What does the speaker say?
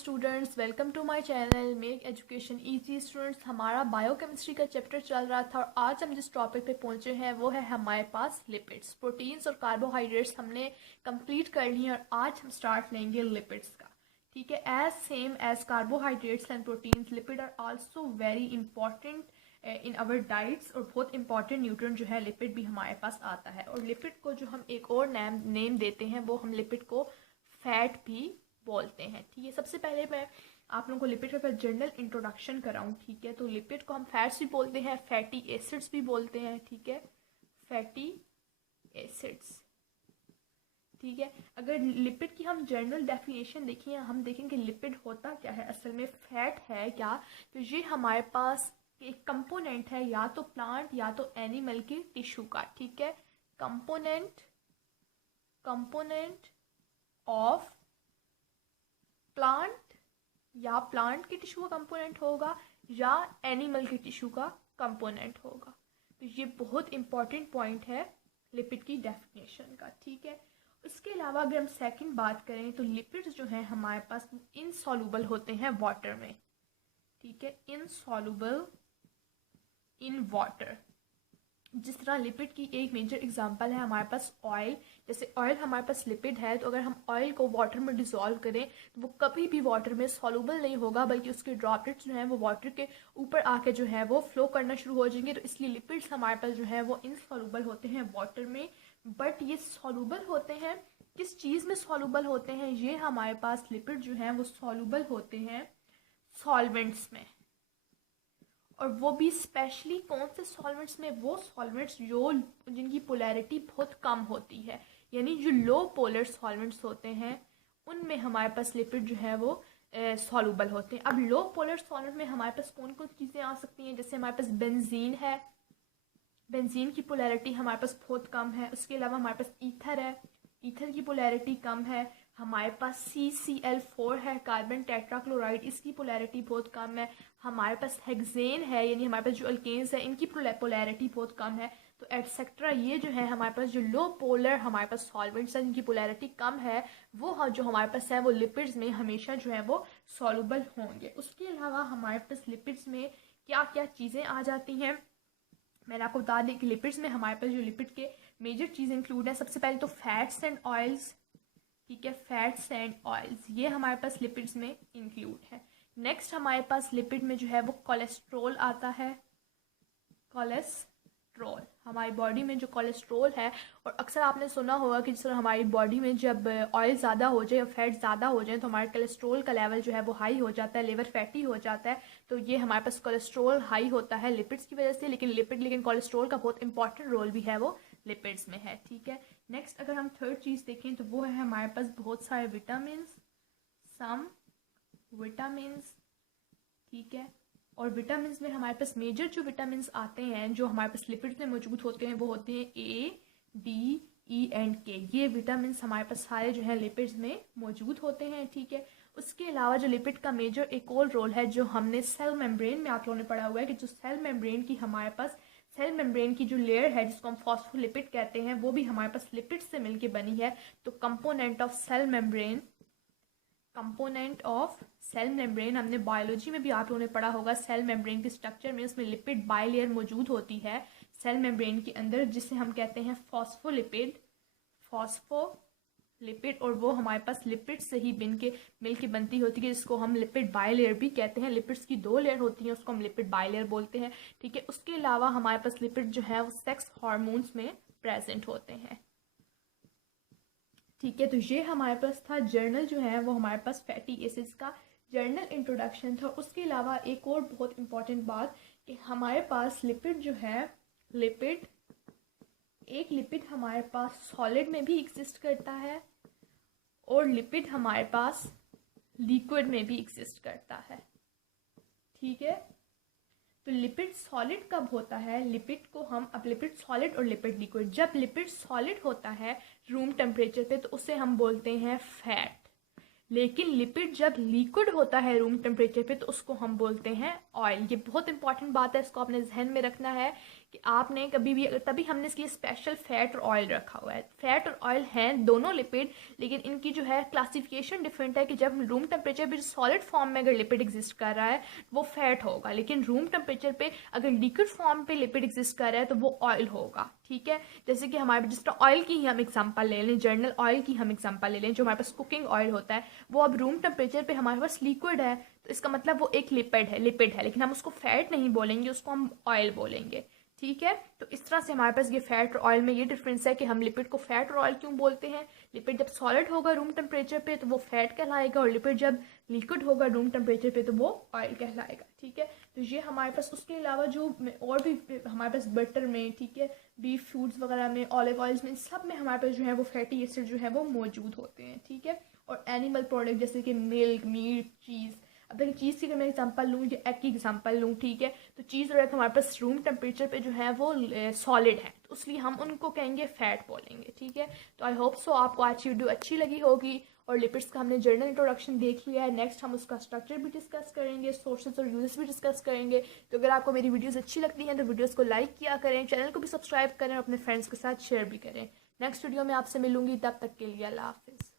Students, welcome to my channel make education easy. Students, हमारा biochemistry का chapter चल रहा था और आज हम जिस टॉपिक पे पहुंचे हैं वो है हमारे पास लिपिड्स। प्रोटीन्स और कार्बोहाइड्रेट्स हमने कंप्लीट कर लिए और आज हम स्टार्ट लेंगे लिपिड्स का। ठीक है, as same as carbohydrates and proteins, lipid are also very important in our diets और बहुत इंपॉर्टेंट न्यूट्रिएंट जो है लिपिड भी हमारे पास आता है। और लिपिड को जो हम एक और नेम देते हैं वो हम लिपिड को फैट भी बोलते हैं। ठीक है, सबसे पहले मैं आप लोगों को लिपिड का जनरल इंट्रोडक्शन कराऊं। ठीक है, तो लिपिड को हम फैट्स भी बोलते हैं, फैटी एसिड्स भी बोलते हैं। ठीक है, फैटी एसिड्स। ठीक है, अगर लिपिड की हम जनरल डेफिनेशन देखें, हम देखेंगे लिपिड होता क्या है, असल में फैट है क्या, तो ये हमारे पास एक कंपोनेंट है या तो प्लांट या तो एनिमल के टिश्यू का। ठीक है, कंपोनेंट ऑफ प्लांट या प्लांट के टिश्यू का कंपोनेंट होगा या एनिमल के टिश्यू का कंपोनेंट होगा। तो ये बहुत इंपॉर्टेंट पॉइंट है लिपिड की डेफिनेशन का। ठीक है, उसके अलावा अगर हम सेकंड बात करें तो लिपिड्स जो हैं हमारे पास इनसॉल्युबल होते हैं वाटर में। ठीक है, इनसॉल्युबल इन वाटर। जिस तरह लिपिड की एक मेजर एग्जांपल है हमारे पास ऑयल। जैसे ऑयल हमारे पास लिपिड है, तो अगर हम ऑयल को वाटर में डिसॉल्व करें तो वो कभी भी वाटर में सॉल्युबल नहीं होगा, बल्कि उसके ड्रॉपलेट्स जो हैं वो वाटर के ऊपर आके जो है वो फ्लो करना शुरू हो जाएंगे। तो इसलिए लिपिड्स हमारे पास जो है वो इनसॉल्युबल होते हैं वाटर में। बट ये सॉल्युबल होते हैं किस चीज़ में सॉल्युबल होते हैं, ये हमारे पास लिपिड जो हैं वो सॉल्युबल होते हैं सॉल्वेंट्स में। और वो भी स्पेशली कौन से सॉल्वेंट्स में, वो सॉल्वेंट्स जो जिनकी पोलैरिटी बहुत कम होती है, यानी जो लो पोलर सॉल्वेंट्स होते हैं उनमें हमारे पास लिपिड जो है वो सॉल्युबल होते हैं। अब लो पोलर सॉल्वेंट में हमारे पास कौन कौन सी चीज़ें आ सकती हैं, जैसे हमारे पास बेंजीन है, बेंजीन की पोलैरिटी हमारे पास बहुत कम है। उसके अलावा हमारे पास ईथर है, ईथर की पोलैरिटी कम है। हमारे पास CCl4 है, कार्बन टेट्राक्लोराइड, इसकी पोलैरिटी बहुत कम है। हमारे पास हेक्सेन है, यानी हमारे पास जो अल्केन्स है इनकी पोलैरिटी बहुत कम है। तो एटसेट्रा, ये जो है हमारे पास जो लो पोलर हमारे पास सॉल्वेंट्स हैं जिनकी पोलैरिटी कम है, वो जो हमारे पास है वो लिपिड्स में हमेशा जो है वो सॉल्युबल होंगे। उसके अलावा हमारे पास लिपिड्स में क्या क्या चीज़ें आ जाती हैं, मैंने आपको बता दी कि लिपिड्स में हमारे पास जो लिपिड के मेजर चीज़ इंक्लूड है, सबसे पहले तो फैट्स एंड ऑयल्स। ठीक है, फैट्स एंड ऑयल्स ये हमारे पास लिपिड्स में इंक्लूड है। नेक्स्ट हमारे पास लिपिड में जो है वो कोलेस्ट्रॉल आता है। कोलेस्ट्रॉल, हमारी बॉडी में जो कोलेस्ट्रॉल है, और अक्सर आपने सुना होगा कि जिस तरह हमारी बॉडी में जब ऑयल ज़्यादा हो जाए और फैट ज़्यादा हो जाए तो हमारे कोलेस्ट्रॉल का लेवल जो है वो हाई हो जाता है, लिवर फैटी हो जाता है। तो ये हमारे पास कोलेस्ट्रॉल हाई होता है लिपिड्स की वजह से, लेकिन कोलेस्ट्रॉल का बहुत इंपॉर्टेंट रोल भी है वो लिपिड्स में है। ठीक है, नेक्स्ट अगर हम थर्ड चीज़ देखें तो वो है हमारे पास बहुत सारे विटामिन्स, सम विटामिन्स। ठीक है, और विटामिन्स में हमारे पास मेजर जो विटामिन्स आते हैं जो हमारे पास लिपिड्स में मौजूद होते हैं वो होते हैं A, D, E and K। ये विटामिन्स हमारे पास सारे जो है लिपिड्स में मौजूद होते हैं। ठीक है, उसके अलावा जो लिपिड का मेजर एक और रोल है जो हमने सेल मेम्ब्रेन में आप लोगों ने पढ़ा हुआ है कि जो सेल मेम्ब्रेन की हमारे पास सेल मेम्ब्रेन की जो लेयर है जिसको हम फॉस्फोलिपिड कहते हैं, वो भी हमारे पास लिपिड से मिलके बनी है। तो component of cell membrane, component of cell membrane हमने बायोलॉजी में भी आप लोगों ने पढ़ा होगा। सेल मेम्ब्रेन के स्ट्रक्चर में उसमें लिपिड बाइलेयर मौजूद होती है सेल मेम्ब्रेन के अंदर, जिसे हम कहते हैं फॉस्फोलिपिड, फॉस्फोलिपिड। और वो हमारे पास लिपिड से ही मिलके बनती होती है, जिसको हम लिपिड बाइलेयर भी कहते हैं। लिपिड्स की 2 लेयर होती हैं, उसको हम लिपिड बाइलेयर बोलते हैं। ठीक है, उसके अलावा हमारे पास लिपिड जो है वो सेक्स हार्मोन्स में प्रेजेंट होते हैं। ठीक है, तो ये हमारे पास था जर्नल जो है वो हमारे पास फैटी एसिड्स का जर्नल इंट्रोडक्शन था। उसके अलावा एक और बहुत इंपॉर्टेंट बात कि हमारे पास लिपिड जो है, एक लिपिड हमारे पास सॉलिड में भी एग्जिस्ट करता है और लिपिड हमारे पास लिक्विड में भी एग्जिस्ट करता है। ठीक है, तो लिपिड सॉलिड कब होता है, लिपिड को हम अब लिपिड सॉलिड और लिपिड लिक्विड, जब लिपिड सॉलिड होता है रूम टेम्परेचर पे तो उसे हम बोलते हैं फैट। लेकिन लिपिड जब लिक्विड होता है रूम टेम्परेचर पे तो उसको हम बोलते हैं ऑयल। ये बहुत इंपॉर्टेंट बात है, इसको आपने जहन में रखना है कि आपने कभी भी, तभी हमने इसके लिए स्पेशल फैट और ऑयल रखा हुआ है। फैट और ऑयल हैं दोनों लिपिड, लेकिन इनकी जो है क्लासिफिकेशन डिफरेंट है कि जब रूम टेम्परेचर पर सॉलिड फॉर्म में अगर लिपिड एग्जिस्ट कर रहा है वो फैट होगा, लेकिन रूम टेम्परेचर पे अगर लिक्विड फॉर्म पे लिपिड एग्जिस्ट कर रहा है तो वो ऑयल होगा। ठीक है, जैसे कि हमारे जिस तरह ऑयल की ही हम एग्जांपल ले लें, जर्नल ऑयल की हम एग्जांपल ले लें, जो हमारे पास कुकिंग ऑयल होता है वो अब रूम टेम्परेचर पे हमारे पास लिक्विड है, तो इसका मतलब वो एक लिपिड है, लेकिन हम उसको फैट नहीं बोलेंगे, उसको हम ऑयल बोलेंगे। ठीक है, तो इस तरह से हमारे पास ये फैट और ऑयल में ये डिफरेंस है कि हम लिपिड को फैट और ऑयल क्यों बोलते हैं। लिपिड जब सॉलिड होगा रूम टेम्परेचर पे तो वो फैट कहलाएगा, और लिपिड जब लिक्विड होगा रूम टेम्परेचर पे तो वो ऑयल कहलाएगा। ठीक है, तो ये हमारे पास, उसके अलावा जो और भी हमारे पास बटर में, ठीक है, बीफ फूड्स वगैरह में, ऑलिव ऑयल्स में, सब में हमारे पास जो है वो फैटी एसिड जो है वो मौजूद होते हैं। ठीक है, और एनिमल प्रोडक्ट जैसे कि मिल्क, मीट, चीज़। अब अगर चीज़ की अगर मैं एग्जांपल लूँ या एग की एग्जांपल लूँ, ठीक है, तो चीज़ और एग हमारे पास रूम टेम्परेचर पे जो है वो सॉलिड है, तो इसलिए हम उनको कहेंगे फैट बोलेंगे। ठीक है, तो आई होप सो आपको आज की वीडियो अच्छी लगी होगी, और लिपिड्स का हमने जर्नल इंट्रोडक्शन देख लिया है। नेक्स्ट हम उसका स्ट्रक्चर भी डिस्कस करेंगे, सोर्सेज और यूजेस भी डिस्कस करेंगे। तो अगर आपको मेरी वीडियोस अच्छी लगती हैं तो वीडियोस को लाइक किया करें, चैनल को भी सब्सक्राइब करें और अपने फ्रेंड्स के साथ शेयर भी करें। नेक्स्ट वीडियो में आपसे मिलूंगी, तब तक के लिए अल्लाह हाफिज़।